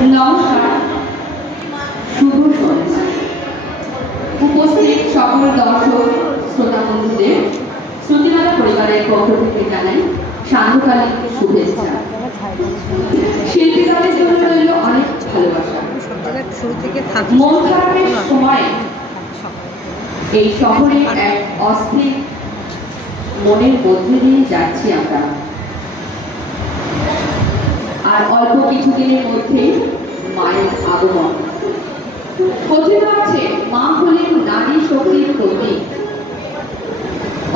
নমস্কার, শুভ সন্ধ্যা। উপস্থিত সকল দর্শক শ্রোতা বন্ধুদের শ্রুতিমালা পরিবারের পক্ষ থেকে জানাই সান্ধ্যকালীন শুভেচ্ছা। শিল্পীদের জন্য রইল অনেক ভালোবাসা। মন খারাপের সময় এই শহরে এক অস্থির মনের মধ্যে দিয়ে যাচ্ছি আমরা, আর অল্প কিছুদিনের মধ্যে মায়ের আগমন। কথিত আছে, মা হলেন নারী শক্তির প্রতীক।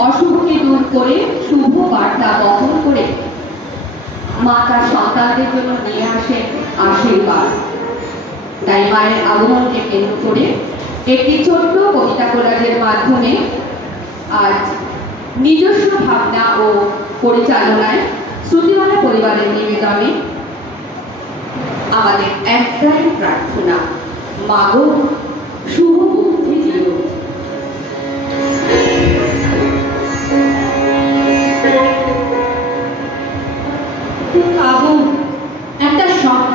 অশুভকে দূর করে শুভ বার্তা বহন করে মা তার সন্তানদের জন্য নিয়ে আসেন আশীর্বাদ। তাই মায়ের আগমনকে কেন্দ্র করে একটি ছোট্ট কবিতা কোলাজের মাধ্যমে আজ নিজস্ব ভাবনা ও পরিচালনায় শ্রুতিমালা পরিবারের নিবেদনে আমাদের একটাই প্রার্থনা, মাগো শুভ বুদ্ধি দিও। আগুন একটা শব্দ,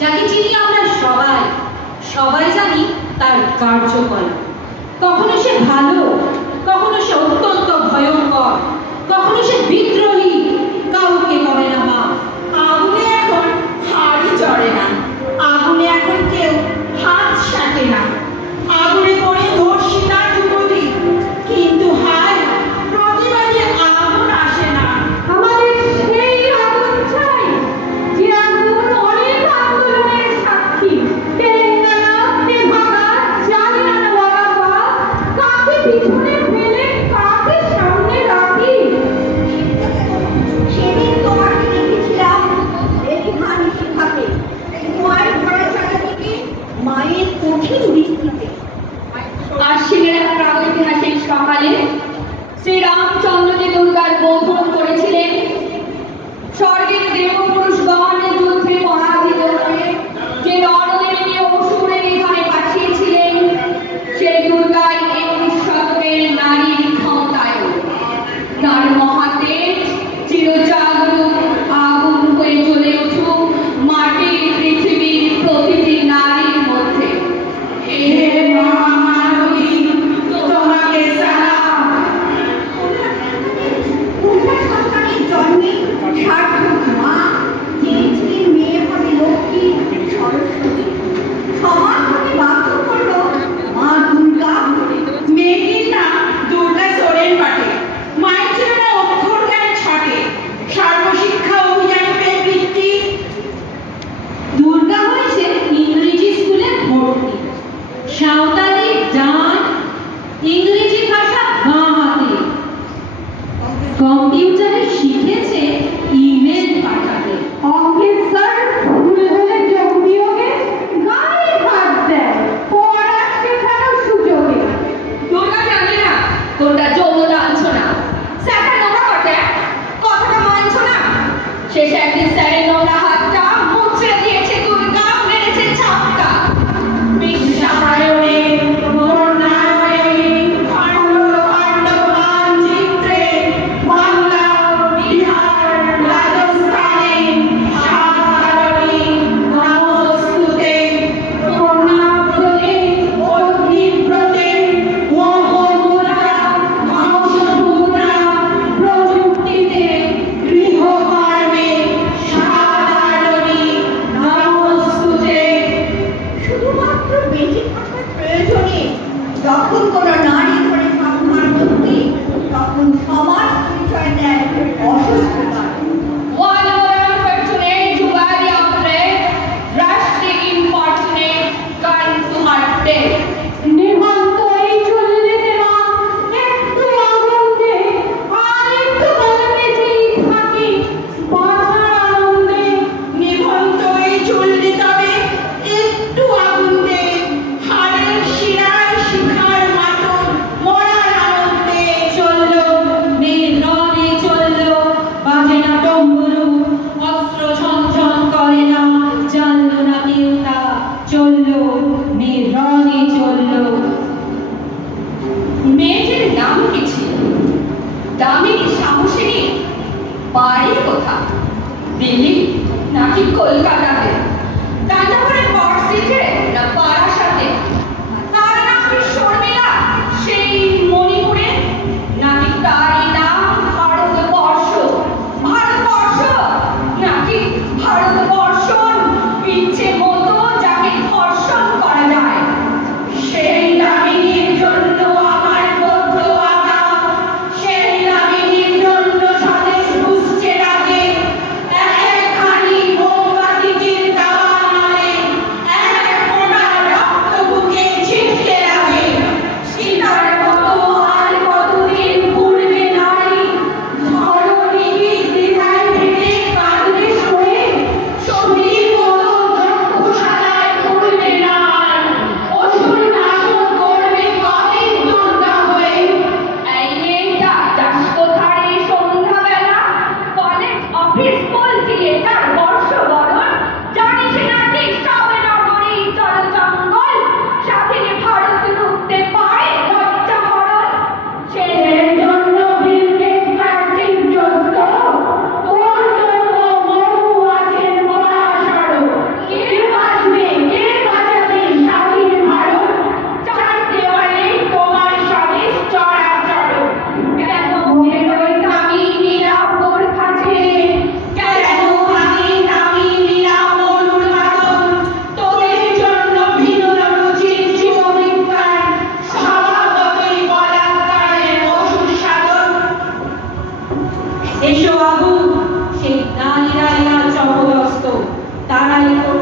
যাকে চিনি আমরা সবাই সবাই জানি তার কার্যকলাপ। কখনো সে ভালো, কখনো সে অত্যন্ত ভয়ঙ্কর, কখনো সে বিদ্রোহী, কাউকে করে না মা। আগুনে এখন হাড়ি চড়ে না, আগুনে এখন কেউ হাত সাটে না,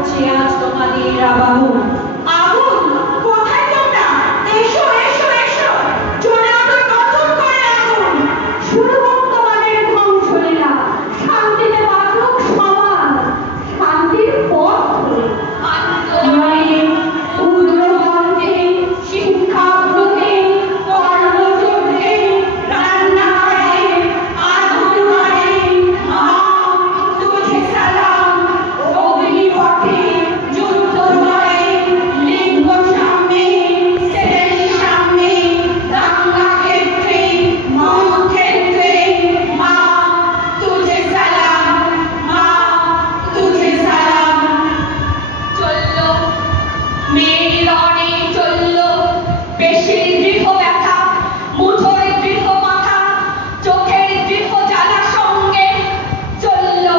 করছে আজ তোমাদের আবাহন। আগুন কোথায় তোমরা? এসো এসো এসো, চলে আসো নতুন করে আগুন। শুরু হোক তোমাদের ধ্বংসলীলা, শান্তিতে বাঁচুক সমাজ, শান্তির পথ ধরে। আন্দোলনে, উগ্রপন্থে, শিক্ষাব্রতে, কর্মযজ্ঞে, রান্নাঘরে, আগুন ঘরে, মা তুঝে সালাম। অগ্নিপথে, যুদ্ধলয়ে, লিঙ্গ সামনে, শ্রেণী সামনে, দাঙ্গা ক্ষেত্রে, মন ক্ষেত্রে, মা তুঝে সালাম, মা তুঝে সালাম। চললো মেয়ের রণে, চললো পেশির দৃঢ় ব্যথা, মুঠোর দৃঢ় মাথা, চোখের দৃঢ় জ্বালা সঙ্গে। চললো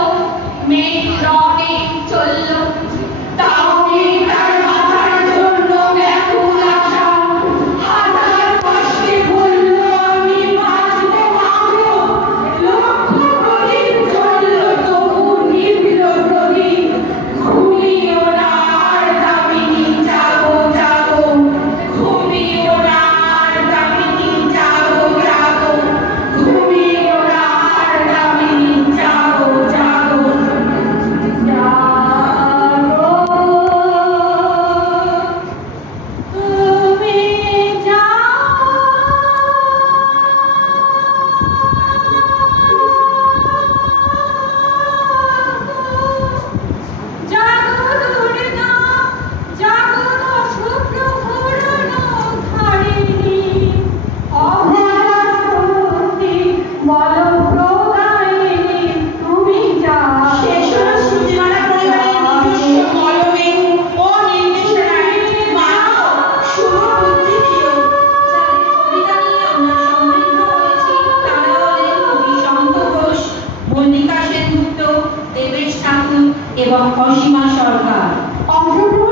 মেয়ের রণে, চললো তাহলে তার মাথার জন্য ব্যাকুল আশা, হাজার কষ্টে বলল আমি বাঁচবো মাগো। লক্ষ প্রদীপ জ্বলল তবু নিভিল প্রদীপ। ঘুমিও না আর দামিনী, জাগো জাগো। ঘুমিও না আর দামিনী, জাগো জাগো। ঘুমিও না আর দামিনী, জাগো জাগো। তুমি জাগো দুর্গা, জাগো শুভ্র পূর্ণ ধারিণী। অভয়ার শক্তি বল প্রদায়িনী, তুমি যাও। শেষ হলো শ্রুতিমালা পরিবারের নিজস্ব কলমে ও নির্দেশনায়। মাগো, শুভ বুদ্ধি দিও। যাদের কবিতা নিয়ে আমরা সমৃদ্ধ হয়েছি তারা হলেন কবি শঙ্খ ঘোষ, মল্লিকা সেনগুপ্ত, দেবেশ ঠাকুর এবং অসীমা সরকার। অংশগ্রহণ